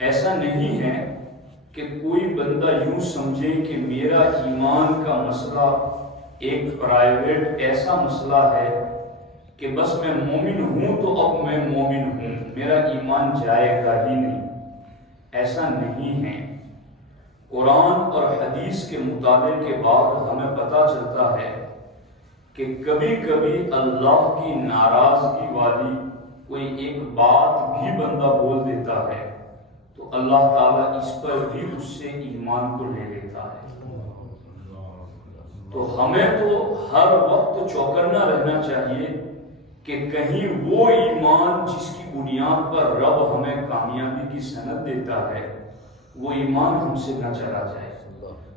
ایسا نہیں ہے کہ کوئی بندہ یوں سمجھے کہ میرا ایمان کا مسئلہ ایک پرائیویٹ ایسا مسئلہ ہے کہ بس میں مومن ہوں تو اب میں مومن ہوں، میرا ایمان جائے گا ہی نہیں۔ ایسا نہیں ہے۔ قرآن اور حدیث کے مطالعے کے بعد ہمیں پتہ چلتا ہے کہ کبھی کبھی اللہ کی ناراضگی والی کوئی ایک بات بھی بندہ بول دیتا ہے تو اللہ تعالیٰ اس پر بھی اس سے ایمان کو لے لیتا ہے۔ تو ہمیں تو ہر وقت چوکنا رہنا چاہیے کہ کہیں وہ ایمان جس کی بنیاد پر رب ہمیں کامیابی کی سند دیتا ہے وہ ایمان ہم سے نہ چلا جائے۔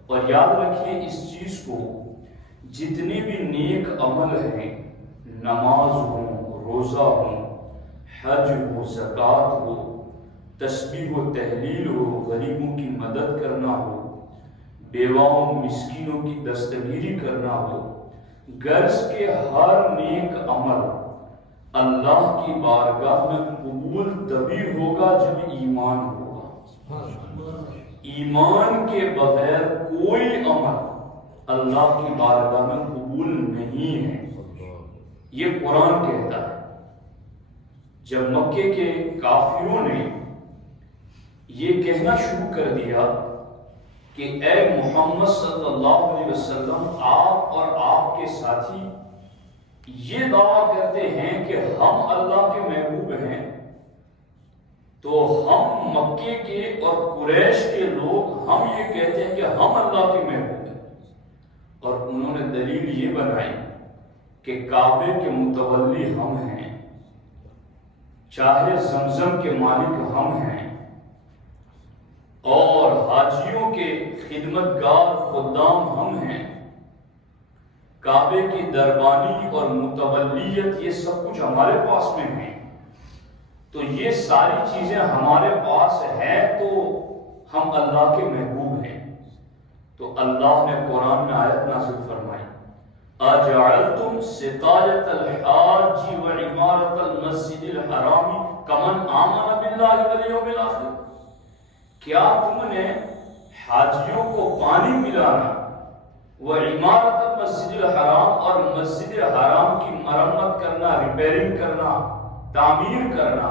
اور یاد رکھیے اس چیز کو، جتنے بھی نیک عمل ہیں، نماز ہو، روزہ ہو، حج ہو، زکوٰۃ ہو، تسبیح و تحلیل ہو، غریبوں کی مدد کرنا ہو، بیواؤں مسکینوں کی دستگیری کرنا ہو، غرض کے ہر نیک عمل اللہ کی بارگاہ میں قبول تبھی ہوگا جب ایمان ہوگا۔ ایمان کے بغیر کوئی عمل اللہ کی بارگاہ میں قبول نہیں ہے، یہ قرآن کہتا ہے۔ جب مکے کے کافروں نے یہ کہنا شروع کر دیا کہ اے محمد صلی اللہ علیہ وسلم، آپ اور آپ کے ساتھی یہ دعویٰ کرتے ہیں کہ ہم اللہ کے محبوب ہیں، تو ہم مکے کے اور قریش کے لوگ ہم یہ کہتے ہیں کہ ہم اللہ کے محبوب ہیں۔ اور انہوں نے دلیل یہ بنائی کہ کعبے کے متولی ہم ہیں، چاہے زمزم کے مالک ہم ہیں، اور حاجیوں کے خدمتگار خدام ہم ہیں، کعبے کی دربانی اور متولیت یہ سب کچھ ہمارے پاس میں ہے۔ تو یہ ساری چیزیں ہمارے پاس ہے تو ہم اللہ کے محبوب ہیں۔ تو اللہ نے قرآن میں آیت نازل فرمائی، اجعلتم سقایۃ الحاج وعمارۃ المسجد الحرام کمن آمن باللہ والیوم الآخر، کیا تم نے حاجیوں کو پانی پلانا وعمارۃ المسجد الحرام اور مسجد حرام کی مرمت کرنا، ریپیرنگ کرنا، تعمیر کرنا،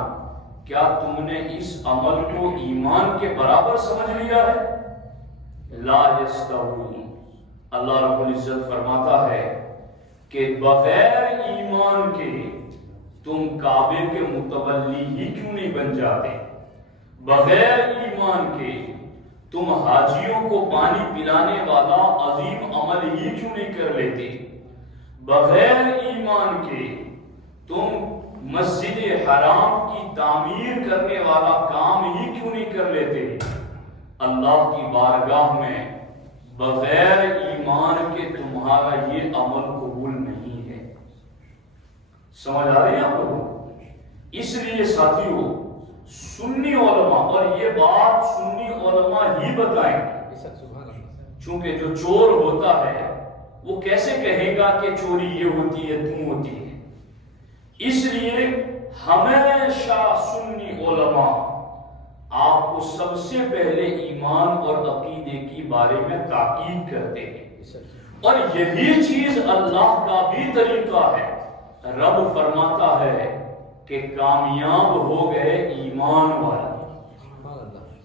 کیا تم نے اس عمل کو ایمان کے برابر سمجھ لیا ہے؟ لا یستوون، اللہ رب العزت فرماتا ہے کہ بغیر ایمان کے تم کعبے کے متولی ہی کیوں نہیں بن جاتے، بغیر ایمان کے تم حاجیوں کو پانی پلانے والا عظیم عمل ہی کیوں نہیں کر لیتے، بغیر ایمان کے تم مسجد حرام کی تعمیر کرنے والا کام ہی کیوں نہیں کر لیتے۔ اللہ کی بارگاہ میں بغیر ایمان کے تمہارا یہ عمل قبول نہیں ہے۔ سمجھ آ رہی ہے آپ لوگوں؟ اس لیے ساتھیوں، سنی علماء، اور یہ بات سنی علماء ہی بتائیں گے، چونکہ جو چور ہوتا ہے وہ کیسے کہے گا کہ چوری یہ ہوتی ہے تم ہوتی ہے۔ اس لیے ہمیشہ سنی علماء آپ کو سب سے پہلے ایمان اور عقیدے کی بارے میں تاکید کرتے ہیں، اور یہی چیز اللہ کا بھی طریقہ ہے۔ رب فرماتا ہے کہ کامیاب ہو گئے ایمان والے۔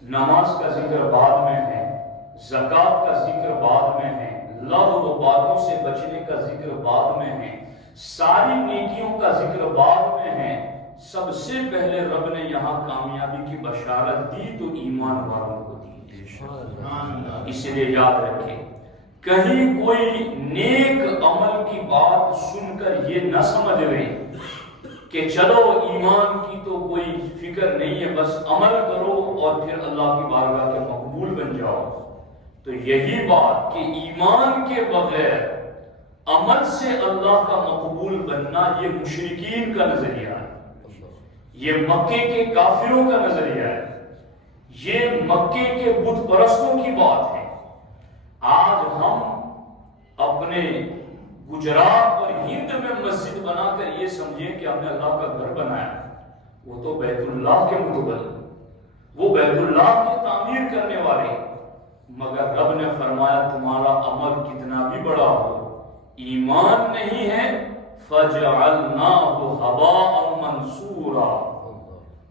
نماز کا ذکر بعد میں ہے، زکوٰۃ کا ذکر بعد میں ہے، لغو و باتوں سے بچنے کا ذکر بعد میں ہے، ساری نیکیوں کا ذکر بعد میں ہے۔ سب سے پہلے رب نے یہاں کامیابی کی بشارت دی تو ایمان والوں کو دی۔ اس لیے یاد رکھیں، کہیں کوئی نیک عمل کی بات سن کر یہ نہ سمجھ لیں کہ چلو ایمان کی تو کوئی فکر نہیں ہے، بس عمل کرو اور پھر اللہ کی بارگاہ کے مقبول بن جاؤ۔ تو یہی بات کہ ایمان کے بغیر عمل سے اللہ کا مقبول بننا، یہ مشرکین کا نظریہ ہے، یہ مکے کے کافروں کا نظریہ ہے، یہ مکے کے بت پرستوں کی بات ہے۔ آج ہم اپنے گجرات اور ہند میں مسجد بنا کر یہ سمجھیں کہ ہم نے اللہ کا گھر بنایا، وہ تو بیت اللہ کے متبل، وہ بیت اللہ کی تعمیر کرنے والے، مگر رب نے فرمایا تمہارا عمل کتنا بھی بڑا ہو، ایمان نہیں ہے، فَجَعَلْنَاهُ هَبَاءً مَنْثُورًا،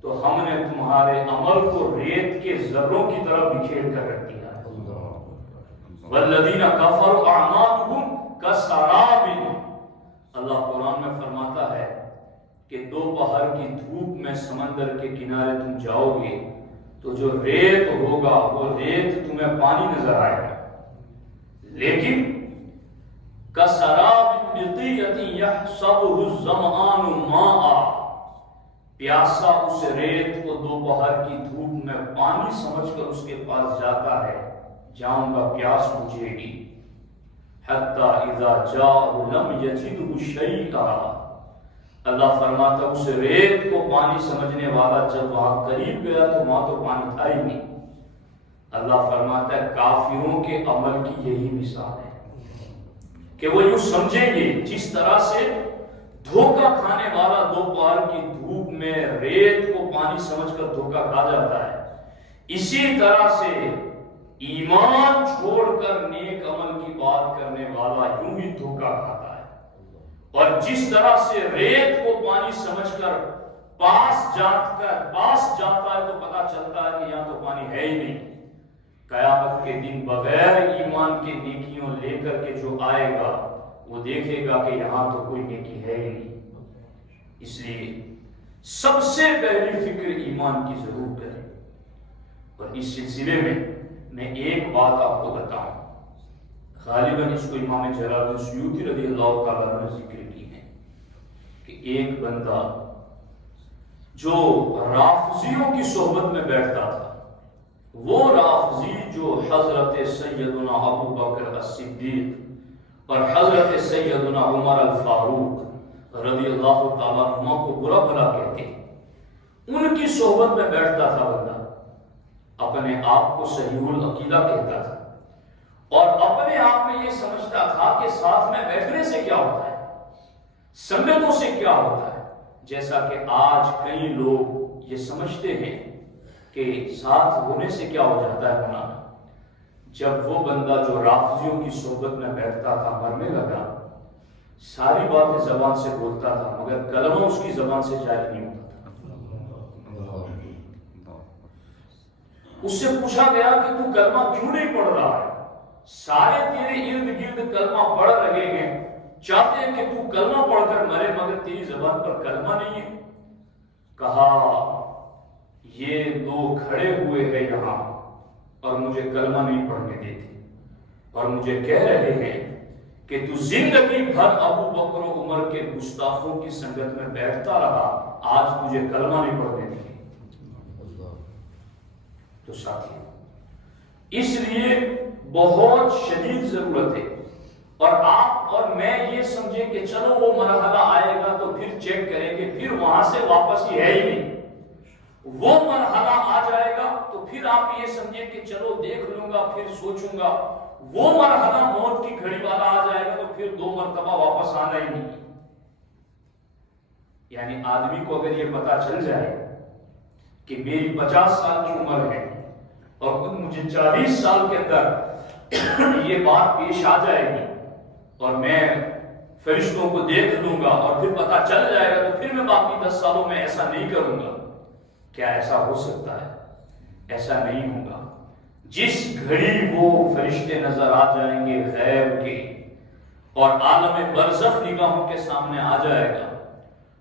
تو ہم نے تمہارے عمل کو ریت کے ذروں کی طرح بکھیر کر رکھ دیا۔ وَالَّذِينَ كَفَرُوا أَعْمَالُهُمْ كَسَرَابٍ، اللہ قرآن میں فرماتا ہے کہ دوپہر کی دھوپ میں سمندر کے کنارے تم جاؤ گے تو جو ریت ہوگا وہ ریت تمہیں پانی نظر آئے گا، لیکن کسراب بقیۃ یحسبہ الظمآن ماء، پیاسا اس ریت کو دوپہر کی دھوپ میں پانی سمجھ کر اس کے پاس جاتا ہے، جاؤں گا پیاس بجھے گی، حتی اذا جاء لم یجدہ شیئا، اللہ فرماتا اس ریت کو پانی سمجھنے والا جب وہاں قریب گیا تو وہاں تو پانی تھا ہی نہیں۔ اللہ فرماتا ہے کافروں کے عمل کی یہی مثال ہے کہ وہ یوں سمجھیں گے جس طرح سے دھوکہ کھانے والا دوپہر کی دھوپ میں ریت کو پانی سمجھ کر دھوکہ کھا جاتا ہے، اسی طرح سے ایمان چھوڑ کر نیک عمل کی بات کرنے والا یوں ہی دھوکہ کھاتا ہے، اور جس طرح سے ریت کو پانی سمجھ کر پاس جاتا ہے تو پتا چلتا ہے کہ یہاں تو پانی ہے ہی نہیں، قیامت کے دن بغیر ایمان کے نیکیوں لے کر کے جو آئے گا وہ دیکھے گا کہ یہاں تو کوئی نیکی ہے ہی نہیں۔ اس لیے سب سے پہلی فکر ایمان کی ضرور کریں، اور اس سلسلے میں ایک بات آپ کو بتاؤں، غالباً اس کو امام جلال الدین سیوطی رضی اللہ تعالیٰ عنہ نے ذکر کی ہے کہ ایک بندہ جو رافضیوں کی صحبت میں بیٹھتا تھا، وہ رافضی جو حضرت سیدنا ابو بکر الصدیق اور حضرت سیدنا عمر الفاروق رضی اللہ تعالیٰ عنہ کو برا بھلا کہتے ہیں، ان کی صحبت میں بیٹھتا تھا بندہ، اپنے آپ کو صحیح العقیدہ کہتا تھا، اور اپنے آپ میں یہ سمجھتا تھا کہ ساتھ میں بیٹھنے سے کیا ہوتا ہے، سنگتوں سے کیا ہوتا ہے، جیسا کہ آج کئی لوگ یہ سمجھتے ہیں کہ ساتھ ہونے سے کیا ہو جاتا ہے ہونا۔ جب وہ بندہ جو رافضیوں کی صحبت میں بیٹھتا تھا مرنے لگا، ساری باتیں زبان سے بولتا تھا مگر کلمہ اس کی زبان سے جاری نہیں ہوتا تھا۔ اس سے پوچھا گیا کہ تو کلمہ کیوں نہیں پڑھ رہا ہے، سارے تیرے ارد گرد کلمہ پڑھ رہے ہیں، چاہتے ہیں کہ تو کلمہ پڑھ کر مرے مگر تیری زبان پر کلمہ نہیں ہے۔ کہا یہ دو کھڑے ہوئے ہیں یہاں اور مجھے کلمہ نہیں پڑھنے دیتے، اور مجھے کہہ رہے ہیں کہ تو زندگی بھر ابو بکر و عمر کے گستاخوں کی سنگت میں بیٹھتا رہا، آج تجھے کلمہ نہیں پڑھنے دیتے۔ تو ساتھی اس لیے بہت شدید ضرورت ہے، اور آپ اور میں یہ سمجھیں کہ چلو وہ مرحلہ آئے گا تو پھر چیک کریں گے، پھر وہاں سے واپس ہی ہے ہی نہیں، وہ مرحلہ آ جائے گا تو پھر آپ یہ سمجھیں کہ چلو دیکھ لوں گا پھر سوچوں گا، وہ مرحلہ موت کی گھڑی والا آ جائے گا تو پھر 2 مرتبہ واپس آنا ہی نہیں۔ یعنی آدمی کو اگر یہ پتا چل جائے کہ میری 50 سال کی عمر ہے اور خود مجھے 40 سال کے اندر یہ بات پیش آ جائے گی اور میں فرشتوں کو دیکھ لوں گا اور پھر پتا چل جائے گا تو پھر میں باقی 10 سالوں میں ایسا نہیں کروں گا، کیا ایسا ہو سکتا ہے؟ ایسا نہیں ہوگا۔ جس گھڑی وہ فرشتے نظر آ جائیں گے غیب کے اور عالم برزخ نگاہوں کے سامنے آ جائے گا،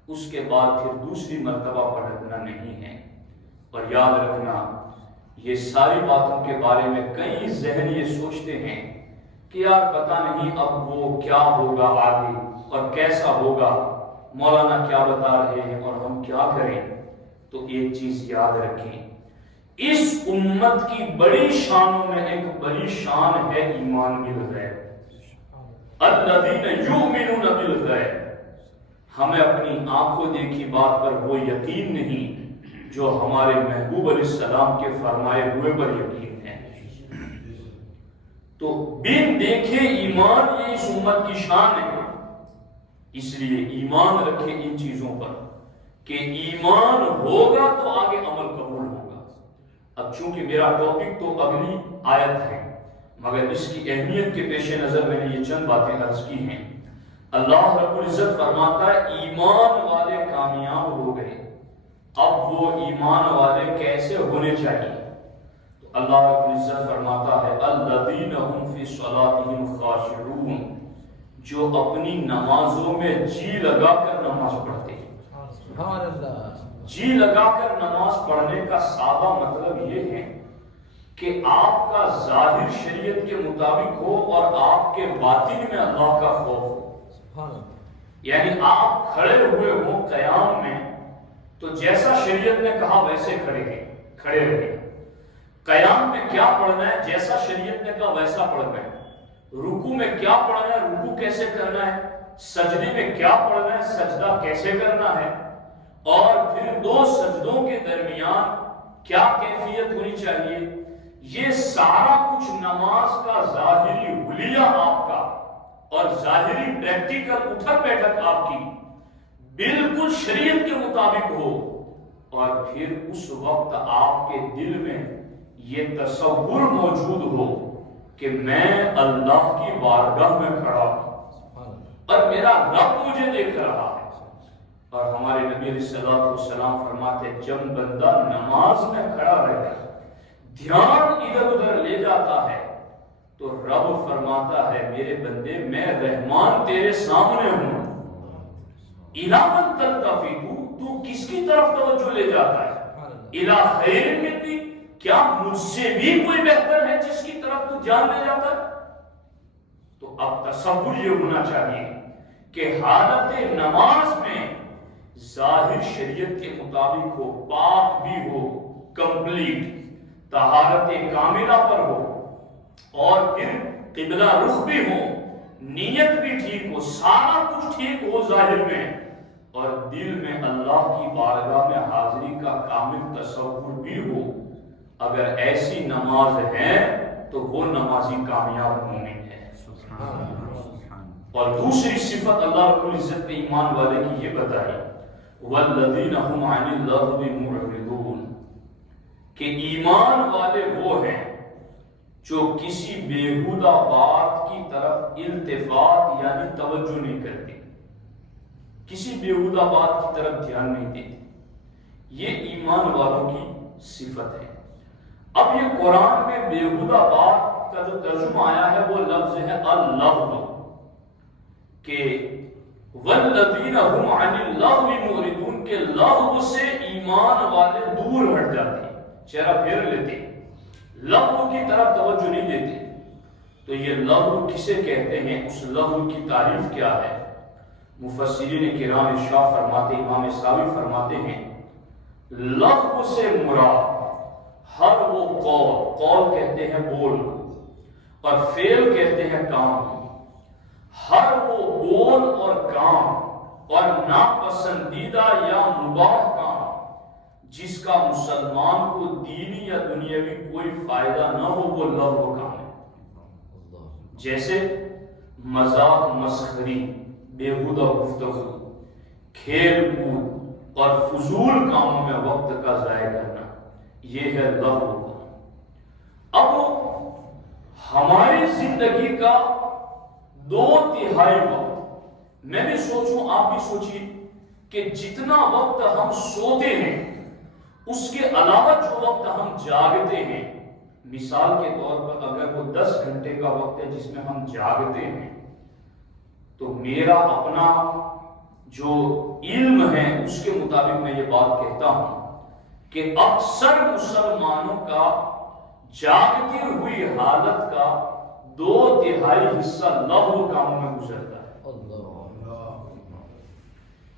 اس کے بعد پھر دوسری مرتبہ پلٹنا نہیں ہے۔ اور یاد رکھنا یہ ساری باتوں کے بارے میں کئی ذہن یہ سوچتے ہیں کہ یار پتہ نہیں اب وہ کیا ہوگا آگے اور کیسا ہوگا، مولانا کیا بتا رہے ہیں اور ہم کیا کریں۔ تو ایک چیز یاد رکھیں، اس امت کی بڑی شانوں میں ایک بڑی شان ہے ایمان بالغیب، الذین یؤمنون بالغیب۔ ہمیں اپنی آنکھوں دیکھی بات پر وہ یقین نہیں جو ہمارے محبوب علیہ السلام کے فرمائے ہوئے پر یقین ہے۔ تو بن دیکھے ایمان یہ اس امت کی شان ہے، اس لیے ایمان رکھے ان چیزوں پر کہ ایمان ہوگا تو آگے عمل قبول ہوگا، اب چونکہ میرا ٹاپک تو اگلی آیت ہے، مگر اس کی اہمیت کے پیش نظر میں نے یہ چند باتیں عرض کی ہیں۔ اللہ رب العزت فرماتا ہے ایمان والے کامیاب ہو گئے، اب وہ ایمان والے کیسے ہونے چاہیے؟ تو اللہ رب العزت فرماتا ہے الذین هم فی صلاتهم خاشعون، جو اپنی نمازوں میں جی لگا کر نماز پڑھتے ہیں۔ سبحان اللہ۔ جی لگا کر نماز پڑھنے کا سادہ مطلب یہ ہے کہ آپ کا ظاہر شریعت کے مطابق ہو اور آپ کے باطن میں اللہ کا خوف ہو، یعنی آپ کھڑے ہوئے ہوں قیام میں تو جیسا شریعت نے کہا ویسے کھڑے رہے، قیام میں کیا پڑھنا ہے جیسا شریعت نے کہا ویسا پڑھنا ہے، رکوع میں کیا پڑھنا ہے رکوع کیسے کرنا ہے، سجدے میں کیا پڑھنا ہے سجدہ کیسے کرنا ہے، اور پھر دو سجدوں کے درمیان کیا کیفیت ہونی چاہیے، یہ سارا کچھ نماز کا ظاہری حلیہ آپ کا اور ظاہری پریکٹیکل اٹھک بیٹھک آپ کی بالکل شریعت کے مطابق ہو، اور پھر اس وقت آپ کے دل میں یہ تصور موجود ہو کہ میں اللہ کی بارگاہ میں کھڑا ہوں اور میرا رب مجھے دیکھ رہا ہے۔ اور ہمارے نبی علیہ الصلوۃ والسلام فرماتے جب بندہ نماز میں کھڑا رہے دھیان ادھر ادھر لے جاتا ہے تو رب فرماتا ہے میرے بندے میں رحمان تیرے سامنے ہوں، الی من تلتفت، تو کس کی طرف توجہ لے جاتا ہے، الی خیر منی، کیا مجھ سے بھی کوئی بہتر ہے جس کی طرف تو دھیان لے جاتا ہے؟ تو اب تصور یہ ہونا چاہیے کہ حالت نماز میں ظاہر شریعت کے مطابق ہو، پاک بھی ہو، کمپلیٹ طہارت کاملہ پر ہو، اور پھر قبلہ رخ بھی ہو، نیت بھی ٹھیک ہو، سارا کچھ ٹھیک ہو ظاہر میں، اور دل میں اللہ کی بارگاہ میں حاضری کا کامل تصور بھی ہو۔ اگر ایسی نماز ہے تو وہ نمازی کامیاب مومن ہے۔ اور دوسری صفت اللہ رب العزت نے ایمان والے کی یہ بتائی والذین هم عن اللغو معرضون، کہ ایمان والے وہ ہیں جو کسی بیہودہ بات کی طرف التفات یعنی توجہ نہیں کرتے، کسی بیہودہ بات کی طرف دھیان نہیں دیتے، یہ ایمان والوں کی صفت ہے۔ اب یہ قرآن میں بیہودہ بات کا جو ترجمہ آیا ہے وہ لفظ ہے اللغو، کہ والذین هم عن اللغو معرضون، کہ لغو سے ایمان والے دور ہٹ جاتے ہیں، چہرہ پھیر لیتے ہیں، لغو کی طرف توجہ نہیں دیتے۔ تو یہ لغو کسے کہتے ہیں، اس لغو کی تعریف کیا ہے؟ مفسرین کرام ارشاد فرماتے، امام ساوی فرماتے ہیں لغو سے مراد ہر وہ قول کہتے ہیں بول، اور فعل کہتے ہیں کام، ہر وہ بول اور کام اور ناپسندیدہ یا مباح کام جس کا مسلمان کو دینی یا دنیاوی کوئی فائدہ نہ ہو وہ لغو کام ہے، جیسے مذاق مسخری، بیہودہ گفتگو، کھیل کود اور فضول کاموں میں وقت کا ضائع کرنا، یہ ہے لغو۔ اب ہماری زندگی کا 2/3 وقت، میں بھی سوچوں آپ بھی سوچیے کہ جتنا وقت ہم سوتے ہیں اس کے علاوہ جو وقت ہم جاگتے ہیں، مثال کے طور پر اگر وہ 10 گھنٹے کا وقت ہے جس میں ہم جاگتے ہیں، تو میرا اپنا جو علم ہے اس کے مطابق میں یہ بات کہتا ہوں کہ اکثر مسلمانوں کا جاگتی ہوئی حالت کا 2/3 حصہ لغو کاموں میں گزرتا ہے۔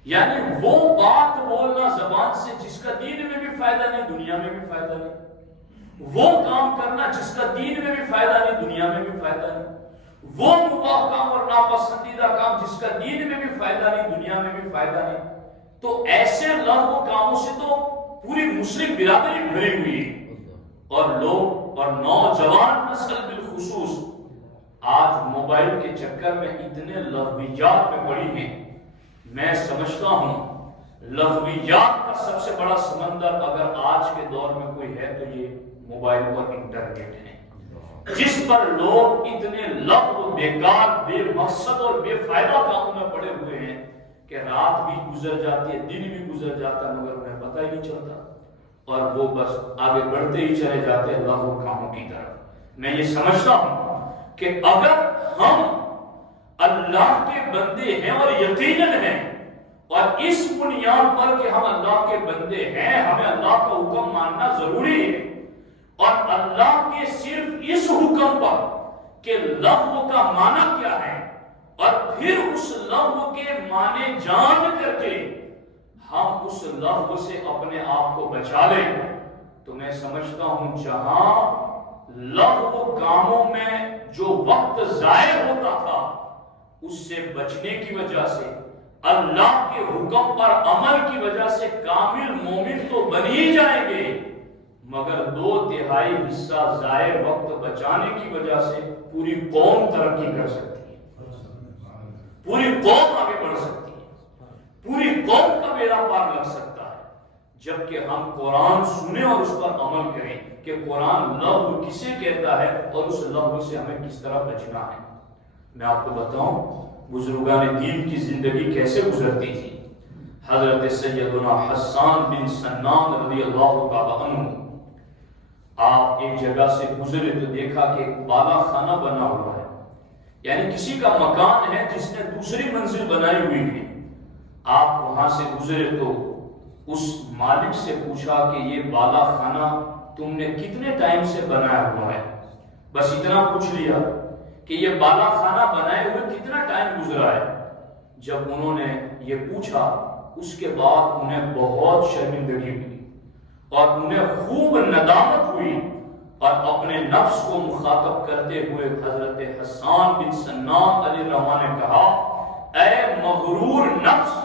یعنی وہ بات بولنا زبان سے جس کا دین میں بھی فائدہ نہیں دنیا میں بھی فائدہ نہیں، وہ کام کرنا جس کا دین میں بھی فائدہ نہیں دنیا میں بھی فائدہ نہیں، وہ مباح کام اور ناپسندیدہ کام جس کا دین میں بھی فائدہ نہیں دنیا میں بھی فائدہ نہیں۔ تو ایسے لغو کاموں سے تو پوری مسلم برادری بھری ہوئی ہے، اور لوگ اور نوجوان نسل بالخصوص آج موبائل کے چکر میں اتنے لغویات میں پڑی ہیں۔ میں سمجھتا ہوں لغویات کا سب سے بڑا سمندر اگر آج کے دور میں کوئی ہے تو یہ موبائل اور انٹرنیٹ ہے، جس پر لوگ اتنے لغو، بیکار، بے مقصد اور بے فائدہ کاموں میں پڑے ہوئے ہیں کہ رات بھی گزر جاتی ہے، دن بھی گزر جاتا ہے، مگر انہیں پتہ ہی نہیں چلتا، اور وہ بس آگے بڑھتے ہی چلے جاتے ہیں لغو کاموں کی طرف۔ میں یہ سمجھتا ہوں کہ اگر ہم اللہ کے بندے ہیں اور یقیناً ہیں، اور اس بنیاد پر کہ ہم اللہ کے بندے ہیں ہمیں اللہ کا حکم ماننا ضروری ہے، اور اللہ کے صرف اس حکم پر کہ لغو کا معنی کیا ہے، اور پھر اس لغو کے معنی جان کر کے ہم اس لغو سے اپنے آپ کو بچا لیں، تو میں سمجھتا ہوں جہاں لغو کاموں میں جو وقت ضائع ہوتا تھا اس سے بچنے کی وجہ سے، اللہ کے حکم پر عمل کی وجہ سے کامل مومن تو بن ہی جائیں گے، مگر 2/3 حصہ ضائع وقت بچانے کی وجہ سے پوری قوم ترقی کر سکتی ہے، پوری قوم آگے بڑھ سکتی ہے، پوری قوم کا بیڑا پار لگ سکتا ہے، جبکہ ہم قرآن سنیں اور اس پر عمل کریں کہ قرآن لغو کسے کہتا ہے اور اس لغو سے ہمیں کس طرح بچنا ہے۔ میں آپ کو بتاؤں بزرگان دین کی زندگی کیسے گزرتی تھی۔ حضرت سیدنا حسان بن سنان رضی اللہ تعالی عنہ، آپ ایک جگہ سے گزرے تو دیکھا کہ ایک بالا خانہ بنا ہوا ہے، یعنی کسی کا مکان ہے جس نے دوسری منزل بنائی ہوئی ہے۔ آپ وہاں سے گزرے تو اس مالک سے پوچھا کہ یہ بالا خانہ تم نے کتنے ٹائم سے بنایا ہوا ہے؟ بس اتنا پوچھ لیا کہ یہ بالا خانہ بنائے ہوئے کتنا ٹائم گزرا ہے۔ جب انہوں نے یہ پوچھا اس کے بعد انہیں بہت شرمندگی ہوئی اور انہیں خوب ندامت ہوئی، اور اپنے نفس کو مخاطب کرتے ہوئے حضرت حسان بن سنان علیہ الرحمہ نے کہا، اے مغرور نفس،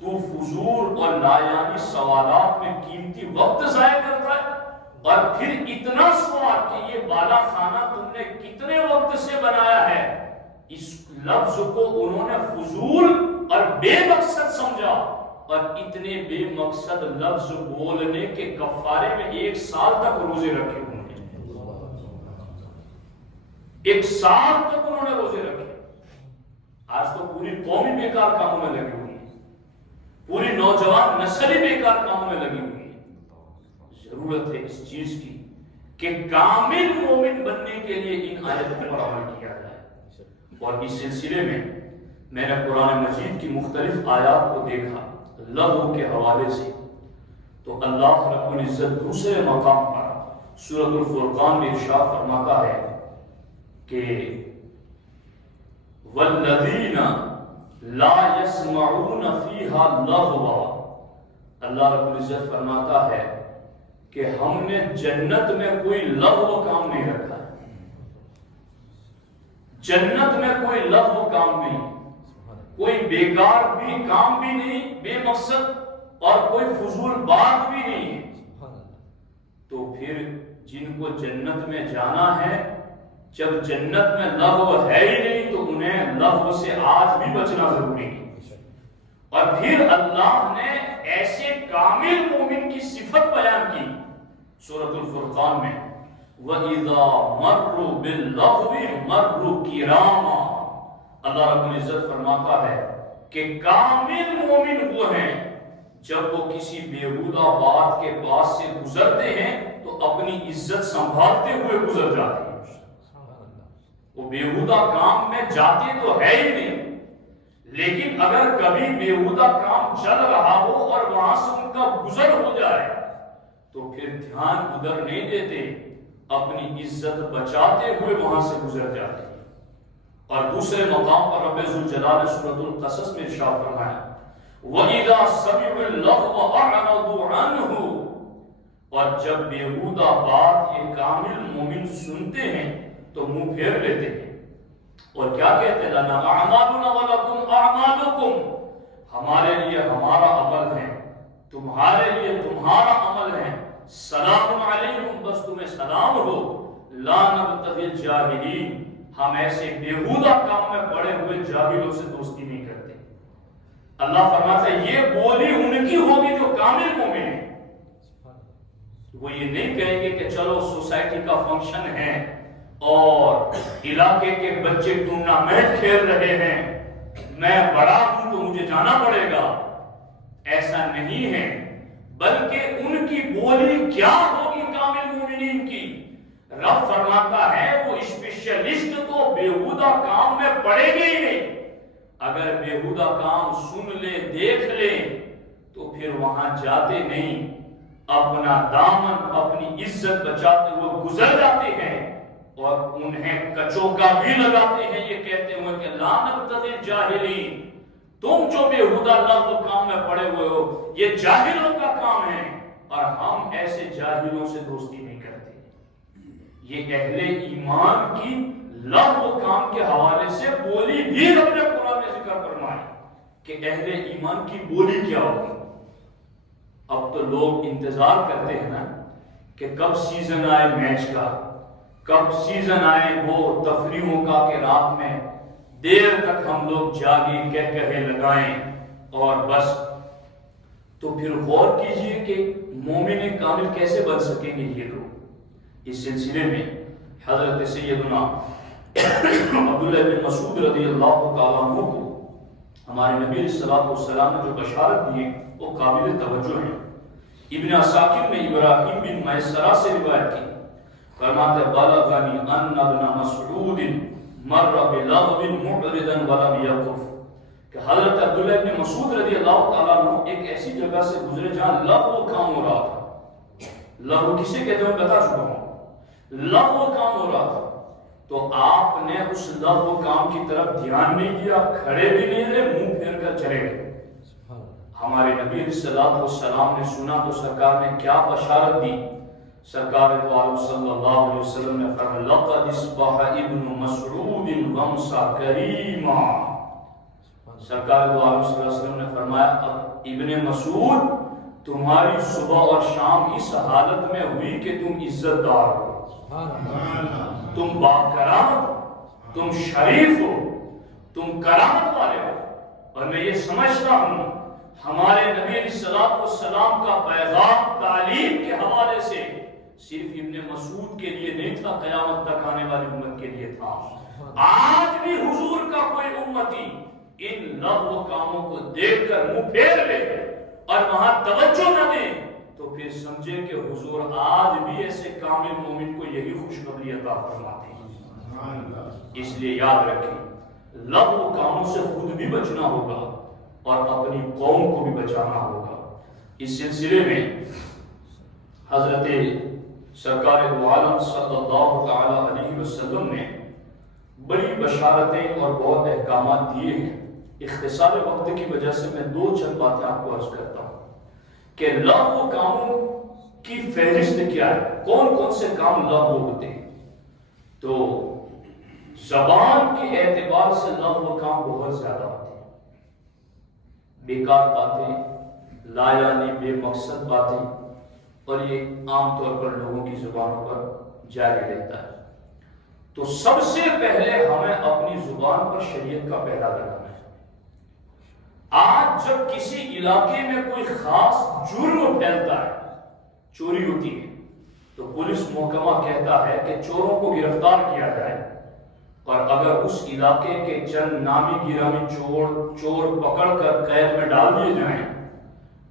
تو فضول اور لایانی سوالات میں قیمتی وقت ضائع کرتا ہے، اور پھر اتنا سوال کہ یہ بالا خانہ تم نے کتنے وقت سے بنایا ہے۔ اس لفظ کو انہوں نے فضول اور بے مقصد سمجھا، اور اتنے بے مقصد لفظ بولنے کے کفارے میں 1 سال تک روزے رکھے انہوں نے، 1 سال تک انہوں نے روزے رکھے۔ آج تو پوری قومی بیکار کاموں میں لگی ہوئی ہے، پوری نوجوان نسل ہی بیکار کاموں میں لگی ہوئی ہے۔ ضرورت ہے اس چیز کی کہ کامل مومن بننے کے لیے ان آیتوں پر عمل کیا جائے، اور اس سلسلے میں میں نے قرآن مجید کی مختلف آیات کو دیکھا لغو کے حوالے سے، تو اللہ رب العزت دوسرے مقام پر سورۃ الفرقان میں ارشاد فرماتا ہے کہ والذین لا يسمعون فیہا لغوا، اللہ رب العزت فرماتا ہے کہ ہم نے جنت میں کوئی لغو کام نہیں رکھا ہے، جنت میں کوئی لغو کام نہیں، کوئی بیکار بھی کام بھی نہیں، بے مقصد اور کوئی فضول بات بھی نہیں ہے۔ تو پھر جن کو جنت میں جانا ہے، جب جنت میں لغو ہے ہی نہیں تو انہیں لغو سے آج بھی بچنا ضروری ہے۔ اور پھر اللہ نے ایسے کامل مومن کی صفت بیان کی سورۃ الفرقان میں، وَإِذَا مَرُّوا بِاللَّغْوِ مَرُّوا كِرَامًا، اللہ رب العزت فرماتا ہے کہ کامل مومن وہ ہیں جب وہ کسی بیہودہ بات کے پاس سے گزرتے ہیں تو اپنی عزت سنبھالتے ہوئے گزر جاتے ہیں۔ وہ بیہودہ کام میں جاتے تو ہے ہی نہیں، لیکن اگر کبھی بیہودہ کام چل رہا ہو اور وہاں سے ان کا گزر ہو جائے تو پھر دھیان ادھر نہیں دیتے، اپنی عزت بچاتے ہوئے وہاں سے گزر جاتے ہیں۔ اور دوسرے مقام پر رب ذوالجلال نے سورۃ القصص میں ارشاد فرمایا، وَإِذَا سَمِعُوا اللَّغْوَ أَعْرَضُوا عَنْهُ، اور جب بیہودہ بات یہ کامل مومن سنتے ہیں تو منہ پھیر لیتے ہیں، اور کیا کہتے ہیں، لَنَا أَعْمَالُنَا وَلَكُمْ أَعْمَالُكُمْ، ہمارے لیے ہمارا عمل ہے، تمہارے لیے تمہارا عمل ہے، سلام علیکم، بس تمہیں سلام ہو، لا نبتغی الجاہلین، ہم ایسے بیہودہ کام میں پڑے ہوئے جاہلوں سے دوستی نہیں کرتے۔ اللہ فرماتا ہے یہ بولی ان کی ہوگی جو کامل مومن ہے، وہ یہ نہیں کہیں گے کہ چلو سوسائٹی کا فنکشن ہے اور علاقے کے بچے ٹورنامنٹ کھیل رہے ہیں، میں بڑا ہوں تو مجھے جانا پڑے گا. ایسا نہیں ہے، بلکہ ان کی بولی کیا ہوگی کامل مومنین کی. رب فرماتا ہے وہ اسپیشلسٹ تو بیہودہ کام میں پڑے گے ہی نہیں. اگر بیہودہ کام سن لے دیکھ لے تو پھر وہاں جاتے نہیں، اپنا دامن اپنی عزت بچاتے ہوئے گزر جاتے ہیں اور انہیں کچوکا بھی لگاتے ہیں یہ کہتے ہوئے کہ لا نبتغی الجاہلین، تم جو بیہودہ لغو کام میں پڑے ہوئے ہو یہ جاہلوں کا کام ہے اور ہم ایسے جاہلوں سے دوستی نہیں کرتے. یہ اہل ایمان کی لغو کام کے حوالے سے بولی بھی رب نے قرآن میں ذکر فرمائی کہ اہل ایمان کی بولی کیا ہوگی. اب تو لوگ انتظار کرتے ہیں نا کہ کب سیزن آئے میچ کا، کب سیزن آئے وہ تفریحوں کا کہ رات میں دیر تک ہم لوگ جاگی کہے لگائیں اور بس. تو پھر غور کیجئے کہ مومن کامل کیسے بن سکیں گے یہ لوگ. اس سلسلے میں حضرت سیدنا عبداللہ بن مسعود رضی اللہ تعالیٰ عنہ کو ہمارے نبی علیہ السلام نے جو بشارت دی وہ قابل توجہ ہے. ابن عساکر نے ابراہیم بن میسرہ سے روایت کی، فرماتے بلغنی ان ابن مسعود مر بلغو معرضا ولم یقف، کہ حضرت عبداللہ بن مسعود رضی اللہ تعالیٰ عنہ ایک ایسی جگہ سے گزرے جہاں لغو کام ہو رہا تھا. لغو کسے کہتے ہیں بتا چکا ہوں، لغو کام ہو رہا تھا. تو آپ نے اس لغو کام کی طرف دھیان نہیں دیا، کھڑے بھی نہیں رہے، منہ پھیر کر چلے گئے. ہمارے نبی علیہ السلام نے سنا تو سرکار نے کیا بشارت دی. سرکار دو عالم صلی اللہ علیہ وسلم نے فرمایا لقد اصبح ابن مسعود غمسا کریما. سرکار دو عالم صلی اللہ علیہ وسلم نے فرمایا اب ابن مسعود تمہاری صبح اور شام اس حالت میں ہوئی کہ تم عزت دار ہو، تم باکرامت، تم شریف ہو، تم کرامت والے ہو. اور میں یہ سمجھتا ہوں ہمارے نبی علیہ السلام کا پیغام تعلیم کے حوالے سے صرف ابن مسعود کے لیے نہیں تھا، قیامت تک آنے والی امت کے لیے تھا. آج بھی حضور کا کوئی امتی ان لغو کاموں کو دیکھ کر منہ پھیر لے اور وہاں توجہ نہ دے تو پھر سمجھے کہ حضور آج بھی ایسے کامل مومن کو یہی خوشخبری عطا فرماتے ہیں. اس لیے یاد رکھیں لغو کاموں سے خود بھی بچنا ہوگا اور اپنی قوم کو بھی بچانا ہوگا. اس سلسلے میں حضرت سرکار دو عالم صلی اللہ تعالی علیہ وسلم نے بڑی بشارتیں اور بہت احکامات دیے ہیں. اختصار وقت کی وجہ سے میں دو چند باتیں آپ کو عرض کرتا ہوں کہ لغو کاموں کی فہرست کیا ہے، کون کون سے کام لغو ہوتے ہیں. تو زبان کے اعتبار سے لغو کام بہت زیادہ ہوتے ہیں. بیکار باتیں، لا یعنی بے مقصد باتیں، اور یہ عام طور پر لوگوں کی زبانوں پر جاری رہتا ہے. تو سب سے پہلے ہمیں اپنی زبان پر شریعت کا پہلا لگانا ہے. آج جب کسی علاقے میں کوئی خاص جرم پھیلتا ہے، چوری ہوتی ہے، تو پولیس محکمہ کہتا ہے کہ چوروں کو گرفتار کیا جائے، اور اگر اس علاقے کے چند نامی گرامی چور پکڑ کر قید میں ڈال دیے جائیں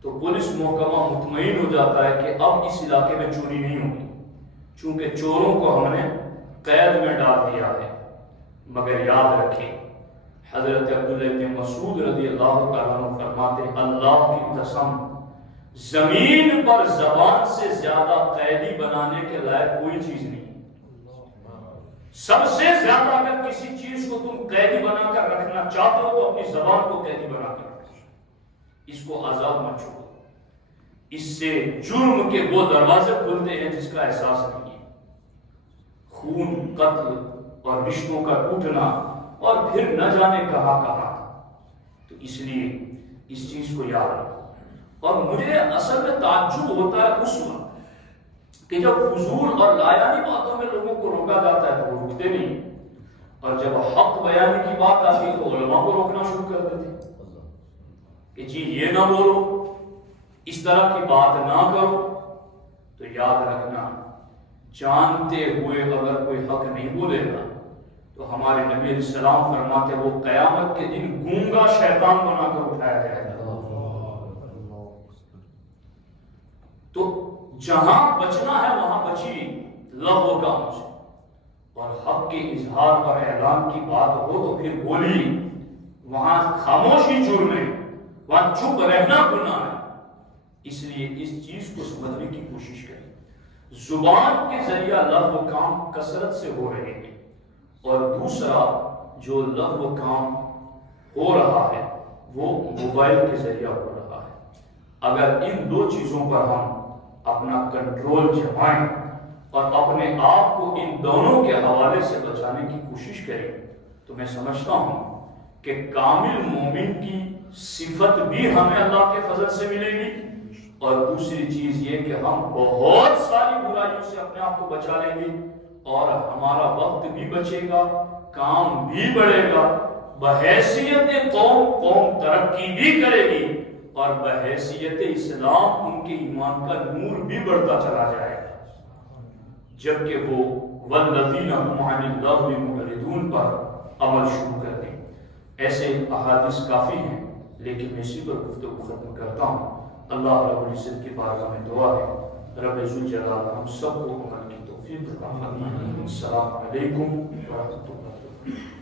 تو پولیس محکمہ مطمئن ہو جاتا ہے کہ اب اس علاقے میں چوری نہیں ہوگی، چونکہ چوروں کو ہم نے قید میں ڈال دیا ہے. مگر یاد رکھیں حضرت عبداللہ بن مسعود رضی اللہ تعالیٰ عنہ فرماتے اللہ کی قسم زمین پر زبان سے زیادہ قیدی بنانے کے لائق کوئی چیز نہیں. سب سے زیادہ اگر کسی چیز کو تم قیدی بنا کر رکھنا چاہتے ہو تو اپنی زبان کو قیدی بنا کر رکھو، اس کو آزاد مت چھوڑو. اس سے جرم کے وہ دروازے کھلتے ہیں جس کا احساس نہیں ہے. خون، قتل اور رشتوں کا ٹوٹنا اور پھر نہ جانے کہاں. تو اس لیے اس چیز کو یاد رکھو. اور مجھے اصل میں تعجب ہوتا ہے اس وقت کہ جب فضول اور لایانی باتوں میں لوگوں کو روکا جاتا ہے تو وہ رکتے نہیں، اور جب حق بیانی کی بات آتی ہے تو علماء کو روکنا شروع کر دیتے کہ جی یہ نہ بولو، اس طرح کی بات نہ کرو. تو یاد رکھنا جانتے ہوئے اگر کوئی حق نہیں بولے گا تو ہمارے نبی علیہ السلام فرماتے وہ قیامت کے دن گونگا شیطان بنا کر اٹھایا جائے گا۔ تو جہاں بچنا ہے وہاں بچی لغو کاموں سے، اور حق کے اظہار اور اعلان کی بات ہو تو پھر بولی، وہاں خاموشی جرم ہے، وہاں چپ رہنا گناہ ہے۔ اس لیے اس چیز کو سمجھنے کی کوشش کریں۔ زبان کے ذریعہ لغو کام کثرت سے ہو رہے ہیں، اور دوسرا جو لغو کام ہو رہا ہے وہ موبائل کے ذریعہ ہو رہا ہے۔ اگر ان دو چیزوں پر ہم اپنا کنٹرول جمائیں اور اپنے آپ کو ان دونوں کے حوالے سے بچانے کی کوشش کریں تو میں سمجھتا ہوں کہ کامل مومن کی صفت بھی ہمیں اللہ کے فضل سے ملے گی، اور دوسری چیز یہ کہ ہم بہت ساری برائیوں سے اپنے آپ کو بچا لیں گے، اور ہمارا وقت بھی بچے گا، کام بھی بڑھے گا، بحیثیت قوم ترقی بھی کرے گی، اور بحیثیت اسلام ان کے ایمان کا نور بھی بڑھتا چلا جائے گا، جبکہ وہ والذین هم عن اللغو معرضون پر عمل شروع کر دیں۔ ایسے احادیث کافی ہیں، لیکن میں اسی پر گفتگو ختم کرتا ہوں۔ اللہ رب العزت کی بارگاہ میں دعا ہے رب ذوالجلال ہم سب کو عمل کی توفیق عطا فرمائے۔ السلام علیکم ورحمۃ اللہ وبرکاتہ۔